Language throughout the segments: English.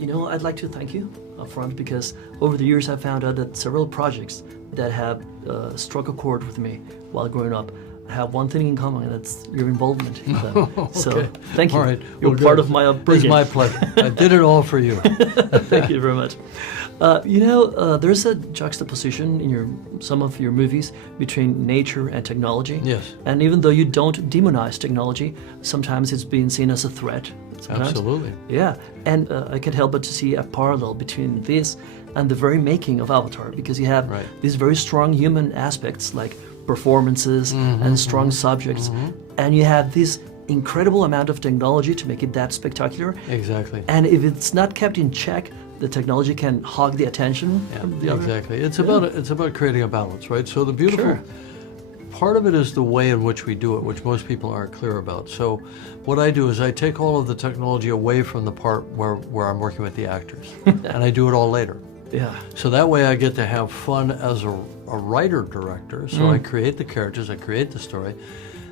I'd like to thank you up front because over the years I've found out that several projects that have struck a chord with me while growing up have one thing in common, and that's your involvement in them. Okay. So thank you. All right. You're part of my upbringing. It's my pleasure. I did it all for you. Thank you very much. There's a juxtaposition in some of your movies between nature and technology. Yes. And even though you don't demonize technology, sometimes it's being seen as a threat. Sometimes. Absolutely. Yeah. And I can't help but to see a parallel between this and the very making of Avatar, because you have these very strong human aspects like performances and strong subjects, and you have this incredible amount of technology to make it that spectacular. Exactly. And if it's not kept in check, the technology can hog the attention. Yeah, exactly. It's about creating a balance, right? So the beautiful part of it is the way in which we do it, which most people aren't clear about. So what I do is I take all of the technology away from the part where I'm working with the actors, and I do it all later. Yeah. So that way I get to have fun as a writer-director. So I create the characters, I create the story.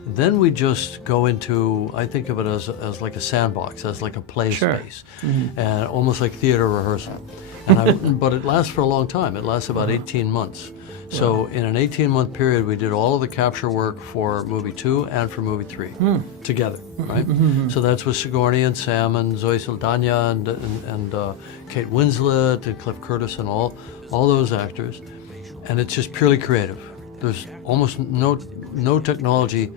Then we just go into, I think of it as like a sandbox, as like a play space, and almost like theater rehearsal. But it lasts for a long time. It lasts about 18 months. So in an 18-month period, we did all of the capture work for movie 2 and for movie 3 together, right? So that's with Sigourney and Sam and Zoe Saldana and Kate Winslet and Cliff Curtis and all those actors. And it's just purely creative. There's almost no technology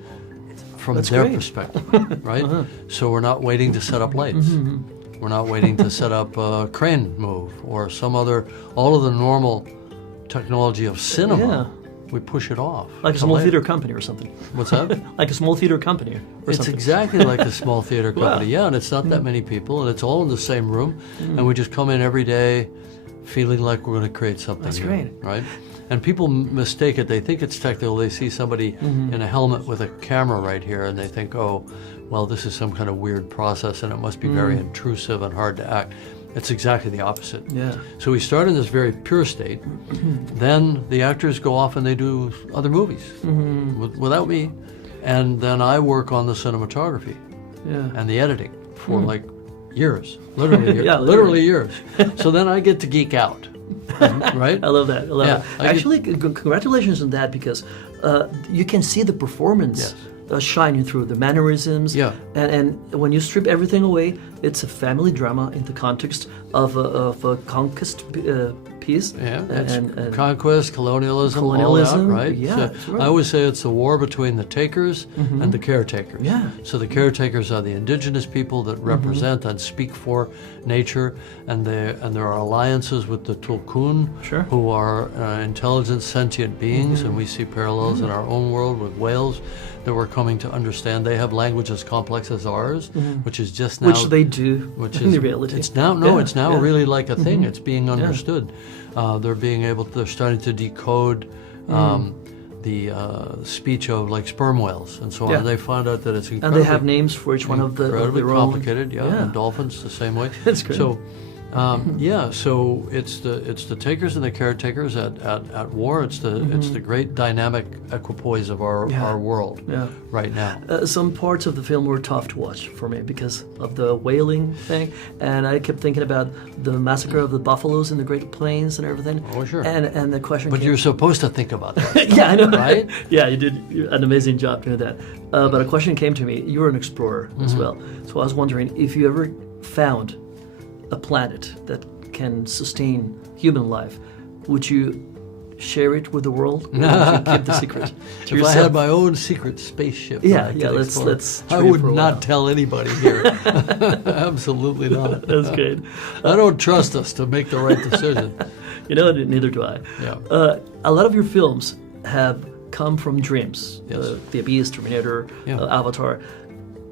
from their perspective, right? So we're not waiting to set up lights. We're not waiting to set up a crane move or all of the normal technology of cinema. We push it off. Like a small theater company or something. What's that? Like a small theater company or It's something. exactly like a small theater company. Yeah, and it's not that many people, and it's all in the same room, and we just come in every day feeling like we're going to create something. That's new, great. Right? And people mistake it. They think it's technical. They see somebody in a helmet with a camera right here, and they think, oh, well, this is some kind of weird process, and it must be very intrusive and hard to act. It's exactly the opposite. Yeah. So we start in this very pure state. Then the actors go off and they do other movies without me. And then I work on the cinematography and the editing for like years, literally years. So then I get to geek out. Right? I love that. I love it. Actually, congratulations on that, because you can see the performance shining through, the mannerisms. Yeah. And when you strip everything away, it's a family drama in the context of a conquest piece. Yeah, it's conquest, colonialism, all that, right? Yeah, so I always say it's the war between the takers and the caretakers. Yeah. So the caretakers are the indigenous people that represent and speak for nature, and there are alliances with the Tulkun, who are intelligent, sentient beings, and we see parallels in our own world with whales that we're coming to understand. They have language as complex as ours, which is just now... Which they do, in reality. It's now, it's now really like a thing. It's being understood. They're starting to decode the speech of like sperm whales and so on. And they find out that it's incredibly... And they have names for each one of the... Incredibly complicated, and dolphins the same way. That's great. So, so it's the takers and the caretakers at war. It's the great dynamic equipoise of our world right now. Some parts of the film were tough to watch for me because of the whaling thing, and I kept thinking about the massacre of the buffaloes in the Great Plains and everything. Oh, sure. And the question. But you're supposed to think about that. Yeah, I know. Right? Yeah, you did an amazing job doing that. But a question came to me. You're an explorer as well, so I was wondering if you ever found a planet that can sustain human life, would you share it with the world, or would you keep the secret to If yourself? I had my own secret spaceship, let's. I would not tell anybody here. Absolutely not. That's great. I don't trust us to make the right decision. Neither do I. Yeah. A lot of your films have come from dreams. Yes. The Abyss, Terminator, Avatar.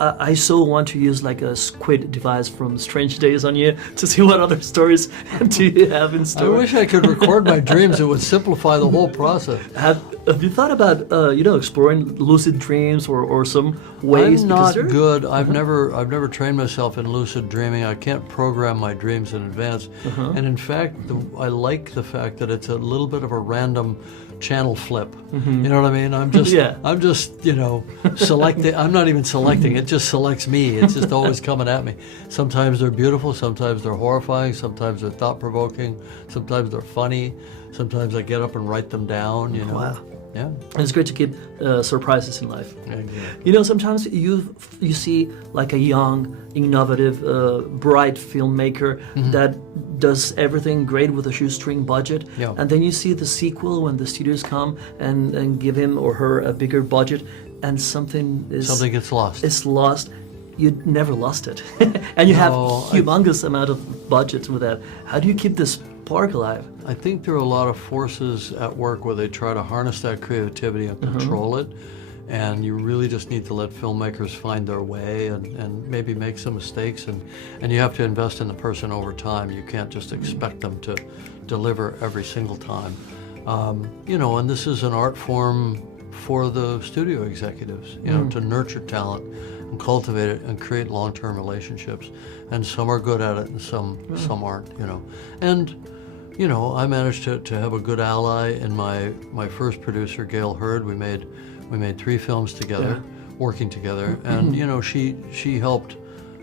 I so want to use like a squid device from Strange Days on you to see what other stories do you have in store. I wish I could record my dreams. It would simplify the whole process. Have you thought about exploring lucid dreams or some ways? I'm not good. I've never trained myself in lucid dreaming. I can't program my dreams in advance. And in fact, I like the fact that it's a little bit of a random channel flip. You know what I mean? I'm just, Yeah. I'm just, selecting. I'm not even selecting. It just selects me. It's just always coming at me. Sometimes they're beautiful. Sometimes they're horrifying. Sometimes they're thought-provoking. Sometimes they're funny. Sometimes I get up and write them down. Wow. Yeah. And it's great to keep surprises in life. Exactly. Sometimes you see like a young, innovative, bright filmmaker that does everything great with a shoestring budget, and then you see the sequel when the studios come and give him or her a bigger budget, and something gets lost. It's lost. You never lost it, and you have humongous amount of budget with that. How do you keep this spark alive? I think there are a lot of forces at work where they try to harness that creativity and control it, and you really just need to let filmmakers find their way and maybe make some mistakes, and you have to invest in the person over time. You can't just expect them to deliver every single time. And this is an art form for the studio executives, to nurture talent and cultivate it and create long-term relationships. And some are good at it and some aren't, And I managed to have a good ally in my first producer, Gail Hurd. We made 3 films together, working together, and she helped,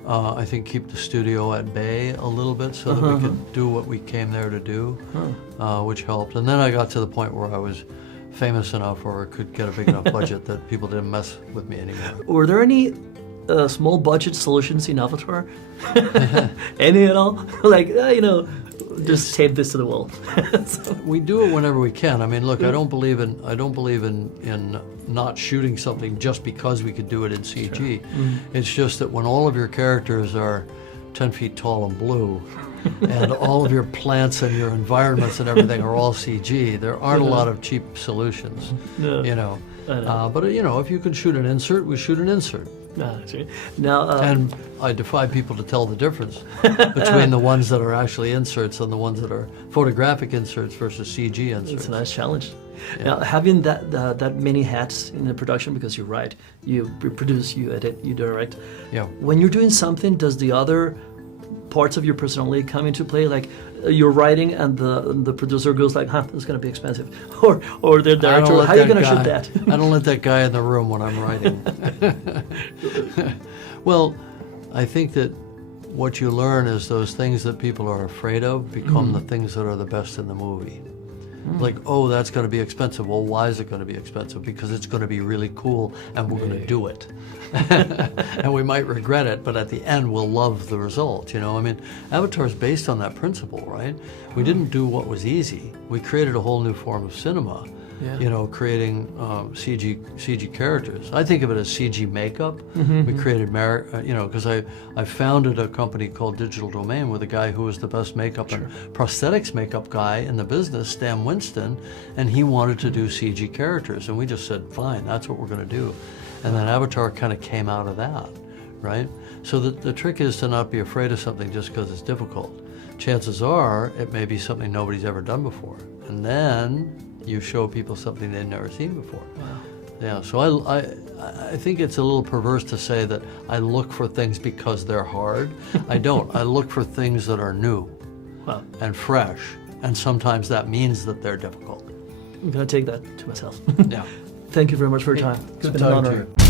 I think, keep the studio at bay a little bit so that we could do what we came there to do, which helped. And then I got to the point where I was famous enough or could get a big enough budget that people didn't mess with me anymore. Were there any small budget solutions in Avatar? Any at all? Like, just tape this to the wall. We do it whenever we can. I mean, look, I don't believe in not shooting something just because we could do it in CG. Sure. It's just that when all of your characters are 10 feet tall and blue, and all of your plants and your environments and everything are all CG, there aren't a lot of cheap solutions. No. I know. But if you can shoot an insert, we shoot an insert. Now, and I defy people to tell the difference between the ones that are actually inserts and the ones that are photographic inserts versus CG inserts. It's a nice challenge. Yeah. Now, having that many hats in the production, because you write, you produce, you edit, you direct. Yeah. When you're doing something, does the other parts of your personality come into play? Like you're writing and the producer goes like, this is going to be expensive. Or the director, how are you going to shoot that? I don't let that guy in the room when I'm writing. Well, I think that what you learn is those things that people are afraid of become the things that are the best in the movie. Like, that's going to be expensive. Well, why is it going to be expensive? Because it's going to be really cool and we're going to do it. And we might regret it, but at the end we'll love the result, I mean, Avatar is based on that principle, right? We didn't do what was easy. We created a whole new form of cinema, creating CG characters. I think of it as CG makeup. We created, because I founded a company called Digital Domain with a guy who was the best makeup and prosthetics makeup guy in the business, Stan Winston, and he wanted to do CG characters, and we just said, fine, that's what we're going to do. And then Avatar kind of came out of that, right? So the trick is to not be afraid of something just because it's difficult. Chances are it may be something nobody's ever done before, and then you show people something they've never seen before. Wow. Yeah, so I think it's a little perverse to say that I look for things because they're hard. I don't. I look for things that are new and fresh, and sometimes that means that they're difficult. I'm going to take that to myself. Yeah. Thank you very much for your time. Good talking to you.